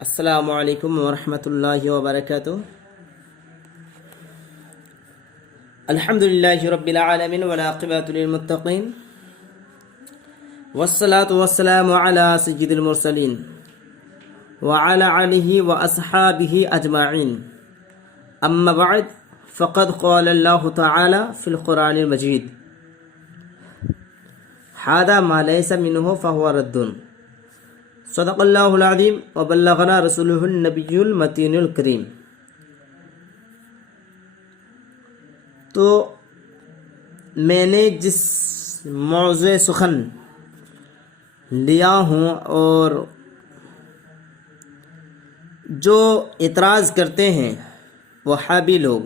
السلام علیکم ورحمۃ اللہ وبرکاتہ۔ الحمد للہ رب العالمین والعاقبۃ للمتقین والصلاة والسلام علی سید المرسلین وعلی آلہ واصحابہ اجمعین، اما بعد فقد قال اللہ تعالی فی القرآن المجید ھذا ما لیس منہ فہو رد۔ صدق اللہ العظیم وبلغنا رسولہ النبی المتین الکریم۔ تو میں نے جس موضوع سخن لیا ہوں اور جو اعتراض کرتے ہیں وہابی لوگ،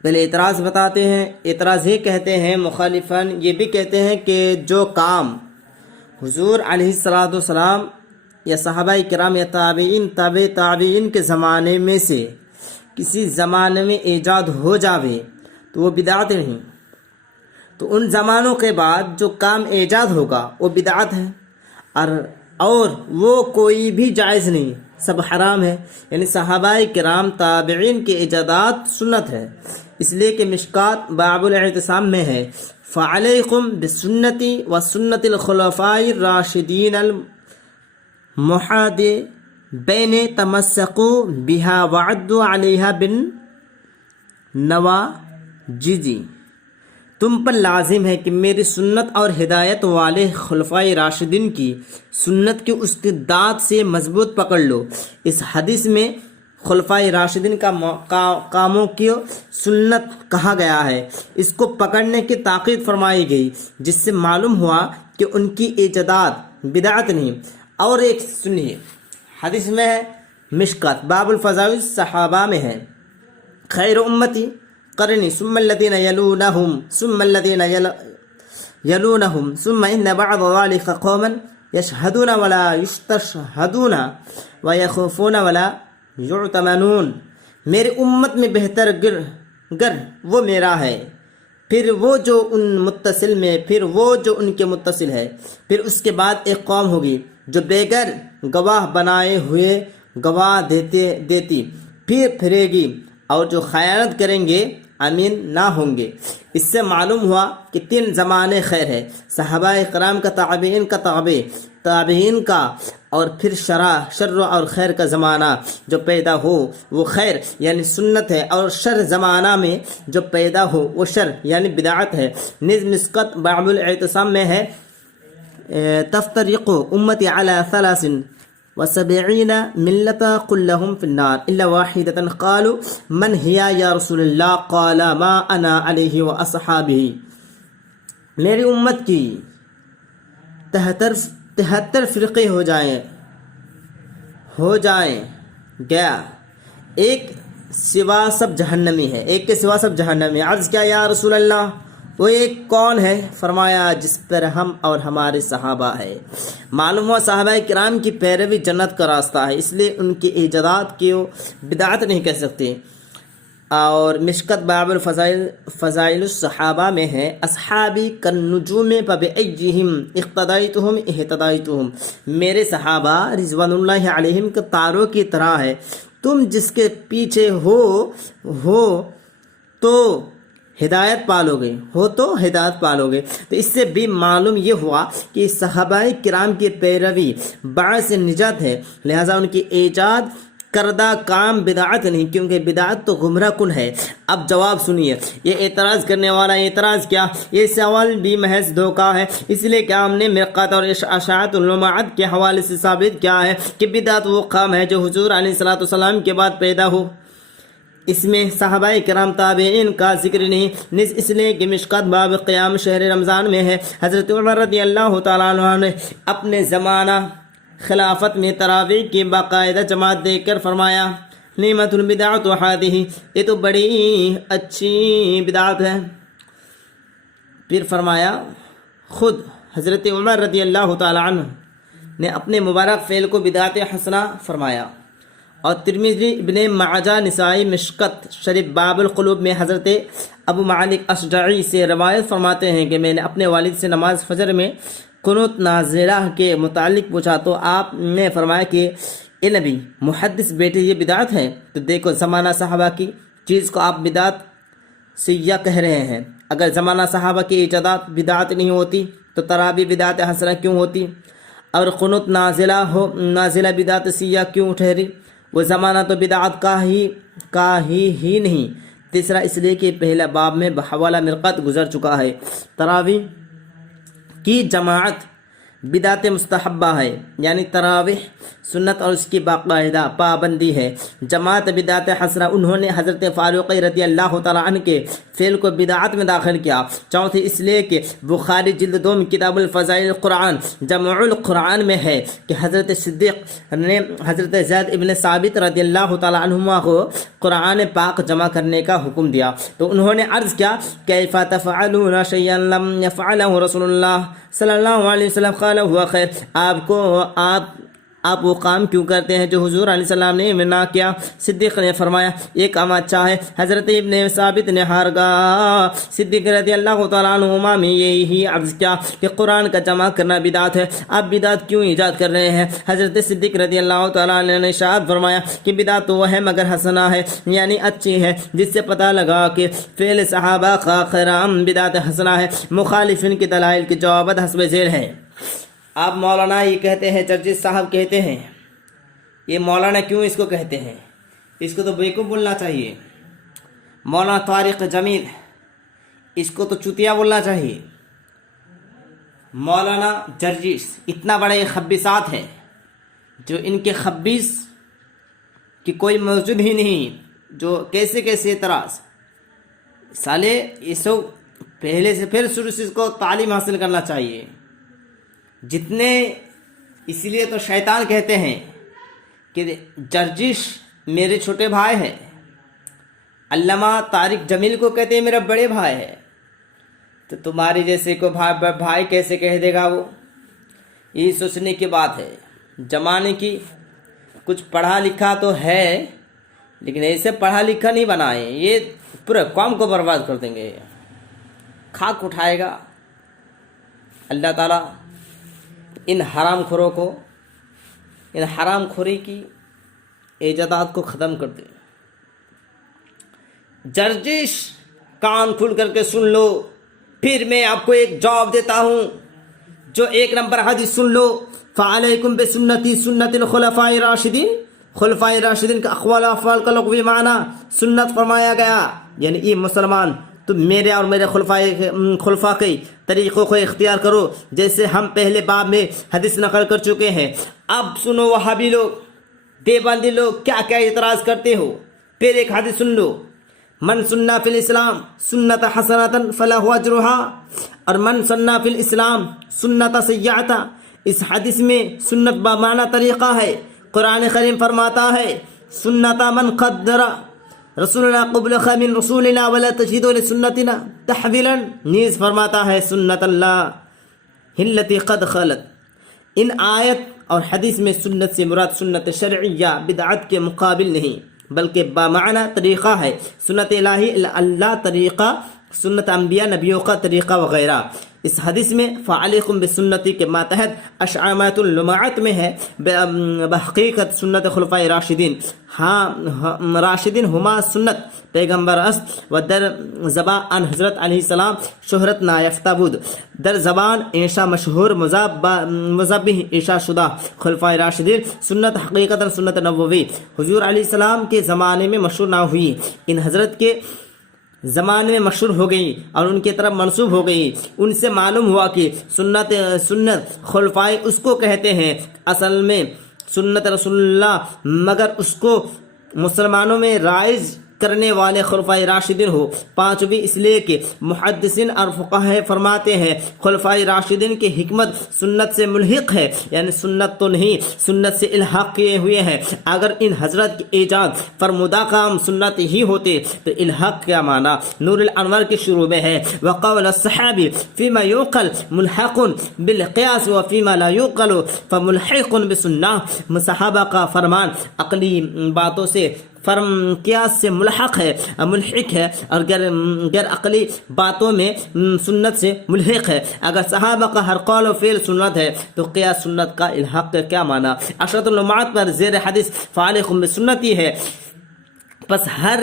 پہلے اعتراض بتاتے ہیں۔ اعتراض یہ کہتے ہیں مخالفان، یہ بھی کہتے ہیں کہ جو کام حضور علیہ الصلوۃ والسلام یا صحابہ کرام یا تابعین تابعین کے زمانے میں سے کسی زمانے میں ایجاد ہو جاوے تو وہ بدعت نہیں، تو ان زمانوں کے بعد جو کام ایجاد ہوگا وہ بدعت ہے، اور وہ کوئی بھی جائز نہیں، سب حرام ہے۔ یعنی صحابہ کرام تابعین کے ایجادات سنت ہے، اس لیے کہ مشکات باب الاعتصام میں ہے فعلیکم بسنتی و سنت الخلفاء الراشدین المہدیین تمسکوا بہا وعضوا علیہا بالنواجذ۔ تم پر لازم ہے کہ میری سنت اور ہدایت والے خلفائے راشدین کی سنت کی اس کی داد سے مضبوط پکڑ لو۔ اس حدیث میں خلفائے راشدین کا کاموں کی سنت کہا گیا ہے، اس کو پکڑنے کی تاکید فرمائی گئی، جس سے معلوم ہوا کہ ان کی ایجادات بدعت نہیں۔ اور ایک سنیے، حدیث میں ہے مشکات باب الفضائل صحابہ میں ہے خیر امتی قرنی ثم الذین یلونہم ثم الذین یلونہم ثم ان بعد ذلک قوما یشہدون ولا یستشہدون ویخوفون ولا یعتمنون۔ میرے امت میں بہتر گر وہ میرا ہے، پھر وہ جو ان کے متصل ہے، پھر اس کے بعد ایک قوم ہوگی جو بغیر گواہ بنائے ہوئے گواہ دیتی پھر پھرے گی، اور جو خیانت کریں گے امین نہ ہوں گے۔ اس سے معلوم ہوا کہ تین زمانے خیر ہے، صحابہ کرام کا، تابعین کا، اور پھر شر اور خیر کا زمانہ جو پیدا ہو وہ خیر یعنی سنت ہے، اور شر زمانہ میں جو پیدا ہو وہ شر یعنی بدعت ہے۔ مسکت باب الاعتصام میں ہے تفترق امتی علی 73 ملت كلهم في النار الا واحدة قالوا من هي یا رسول اللہ قال ما انا علیہ واصحابہ۔ میری امت کی 73 فرقے ہو جائیں گیا، ایک سوا سب جہنمی ہے، ایک کے سوا سب جہنمی۔ عرض کیا یا رسول اللہ، وہ ایک کون ہے؟ فرمایا جس پر ہم اور ہمارے صحابہ ہے۔ معلوم ہوا صحابہ کرام کی پیروی جنت کا راستہ ہے، اس لیے ان کی ایجادات کی بدعت نہیں کہہ سکتے۔ اور مشکت باب فضائل الصحابہ میں ہے اصحابی کالنجوم فبأیہم اقتدیتہم اہتدیتہم۔ میرے صحابہ رضوان اللہ علیہم کے تاروں کی طرح ہے، تم جس کے پیچھے ہو تو ہدایت پالو گے، تو اس سے بھی معلوم یہ ہوا کہ صحابہ کرام کی پیروی باعث نجات ہے، لہذا ان کی ایجاد کردہ کام بدعت نہیں، کیونکہ بدعت تو گمراہ کن ہے۔ اب جواب سنیے، یہ اعتراض کرنے والا اعتراض کیا، یہ سوال بھی محض دھوکہ ہے، اس لیے کہ ہم نے مرقات اور اشاعت علماء کے حوالے سے ثابت کیا ہے کہ بدعت وہ کام ہے جو حضور علیہ الصلوۃ والسلام کے بعد پیدا ہو۔ اس میں صحابہ کرام تابعین کا ذکر نہیں، اس لیے کہ مشکات باب قیام شہر رمضان میں ہے حضرت عمر رضی اللہ تعالیٰ عنہ نے اپنے زمانہ خلافت میں تراویح کی باقاعدہ جماعت دیکھ کر فرمایا نعمت البدعۃ ھذہ، یہ تو بڑی اچھی بدعت ہے۔ پھر فرمایا خود حضرت عمر رضی اللہ تعالیٰ عنہ نے اپنے مبارک فعل کو بدعت حسنہ فرمایا۔ اور ترمذی، ابن ماجہ، نسائی، مشکت شریف باب القلوب میں حضرت ابو معالک اشجعی سے روایت فرماتے ہیں کہ میں نے اپنے والد سے نماز فجر میں قنوت نازلہ کے متعلق پوچھا تو آپ نے فرمایا کہ اے نبی محدث بیٹے یہ بدعت ہے؟ تو دیکھو زمانہ صحابہ کی چیز کو آپ بدعت سیاح کہہ رہے ہیں. اگر زمانہ صحابہ کی ایجادات بدعت نہیں ہوتی تو تراویح بدعت حسنہ کیوں ہوتی؟ اور قنوت نازلہ بدعت سیاح کیوں ٹھہری؟ وہ زمانہ تو بدعت کا ہی نہیں. تیسرا اس لیے کہ پہلا باب میں بحوالہ مرقات گزر چکا ہے. تراویح کی جماعت بدعت مستحبہ ہے، یعنی تراویح سنت اور اس کی باقاعدہ پابندی ہے. جماعت بدعت حسنہ، انہوں نے حضرت فاروق رضی اللہ تعالیٰ عنہ کے فعل کو بدعت میں داخل کیا. چوتھے اس لیے کہ بخاری جلد 2 میں کتاب الفضائل القرآن جمع القرآن میں ہے کہ حضرت صدیق نے حضرت زید ابن ثابت رضی اللہ تعالیٰ عنہما کو قرآن پاک جمع کرنے کا حکم دیا. تو انہوں نے عرض کیا کیف تفعلون شیئا لم یفعلہ رسول اللہ صلی اللہ علیہ وسلم قال ہوا خیر. آپ وہ کام کیوں کرتے ہیں جو حضور علیہ السلام نے نہ کیا؟ صدیق نے فرمایا یہ کام اچھا ہے. حضرت ابن ثابت نے ہرگاہ صدیق رضی اللہ تعالیٰ عنہما میں یہی عرض کیا کہ قرآن کا جمع کرنا بدعت ہے، آپ بدعت کیوں ایجاد کر رہے ہیں؟ حضرت صدیق رضی اللہ تعالیٰ عنہ نے ارشاد فرمایا کہ بدعت تو وہ ہے مگر حسنہ ہے، یعنی اچھی ہے، جس سے پتہ لگا کہ فعل صحابہ کا خیرام بدعت حسنہ ہے. مخالفین کی دلائل کے جوابات حسب ذیل ہیں. آپ مولانا یہ کہتے ہیں، جرجس صاحب کہتے ہیں، یہ مولانا کیوں اس کو کہتے ہیں؟ اس کو تو بیوقوف بولنا چاہیے. مولانا طارق جمیل اس کو تو چوتیا بولنا چاہیے. مولانا جرجس اتنا بڑے خبیثات ہیں جو ان کے خبیث کی کوئی موجود ہی نہیں، جو کیسے اعتراض سالے. یہ سب پہلے سے پھر شروع سے اس کو تعلیم حاصل کرنا چاہیے. جتنے اس لیے تو شیطان کہتے ہیں کہ جرجش میرے چھوٹے بھائی ہیں، علامہ طارق جمیل کو کہتے ہیں میرا بڑے بھائی ہے. تو تمہارے جیسے کو بھائی کیسے کہہ دے گا؟ وہ یہ سوچنے کی بات ہے. زمانے کی کچھ پڑھا لکھا تو ہے لیکن ایسے پڑھا لکھا نہیں بنائے، یہ پورے قوم کو برباد کر دیں گے، خاک اٹھائے گا. اللہ تعالیٰ ان حرام خوروں کو، ان حرام خوری کی ایجادات کو ختم کر دے. جرجش کان کھل کر کے سن لو، پھر میں آپ کو ایک جواب دیتا ہوں. جو 1 نمبر حدیث سن لو، فعلیکم بسنتی سنت الخلفاء راشدین. خلفاء راشدین کا اقوال افعال کا لغوی معنی سنت فرمایا گیا، یعنی یہ مسلمان تو میرے اور میرے خلفاء کے طریقوں کو اختیار کرو، جیسے ہم پہلے باب میں حدیث نقل کر چکے ہیں. اب سنو وہابی لوگ، دیوبندی لوگ کیا اعتراض کرتے ہو. پھر ایک حدیث سن لو، من سننا فی الاسلام سنت حسنۃ فلہ اجرها، اور من سننا فی الاسلام سنت سیئۃ. اس حدیث میں سنت بمعنی طریقہ ہے. قرآن کریم فرماتا ہے سنت من قدر رسولنا قبل من رسولنا ولا تجد لسنتنا تحویلا. نیز فرماتا ہے سنت اللہ التی قد خلت. ان آیت اور حدیث میں سنت سے مراد سنت شرعیہ بدعت کے مقابل نہیں بلکہ بامعنی طریقہ ہے. سنت الہی اللہ طریقہ، سنت انبیاء نبیوں کا طریقہ وغیرہ. اس حدیث میں فعلیکم بسنتی کے ماتحت اشعامات اللمعات میں ہے بحقیقت سنت خلفاء راشدین. ہاں راشدین ہما سنت پیغمبر است و در زبان ان حضرت علیہ السلام شہرت نایافتہ بود. در زبان عیشہ مشہور مذبح عیشہ شدہ خلفاء راشدین سنت حقیقتا سنت نبوی حضور علیہ السلام کے زمانے میں مشہور نہ ہوئی، ان حضرت کے زمانے میں مشہور ہو گئی اور ان کی طرف منسوب ہو گئی. ان سے معلوم ہوا کہ سنت خلفاء اس کو کہتے ہیں اصل میں سنت رسول اللہ، مگر اس کو مسلمانوں میں رائج کرنے والے خلفاء راشدین ہو. پانچویں اس لیے کہ محدثین اور فقہاء فرماتے ہیں خلفاء راشدین کی حکمت سنت سے ملحق ہے، یعنی سنت تو نہیں سنت سے الحاق کیے ہوئے ہیں. اگر ان حضرت کی ایجاد فرمودہ کام سنت ہی ہوتے تو الحاق کیا معنی؟ نور الانوار کے شروع میں ہے وقول الصحابی فیما یوقل ملحق بالقیاس وفیما لا یوقل فملحق بسنہ. صحابہ کا فرمان عقلی باتوں سے قیاس سے ملحق ہے اور غیر عقلی باتوں میں سنت سے ملحق ہے. اگر صحابہ کا ہر قول و فعل سنت ہے تو قیاس سنت کا الحاق کا کیا معنی؟ عشرۃ الجماعت پر زیر حدیث فعلیکم بسنتی ہے. پس ہر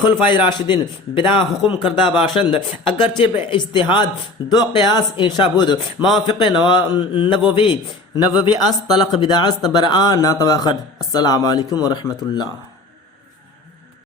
خلفائے راشدین بنا حکم کردہ باشند اگرچہ بے اجتہاد دو قیاس انشا بود موافق نبوی است طلق بدعست برآن ناتواخد. السلام علیکم ورحمۃ اللہ.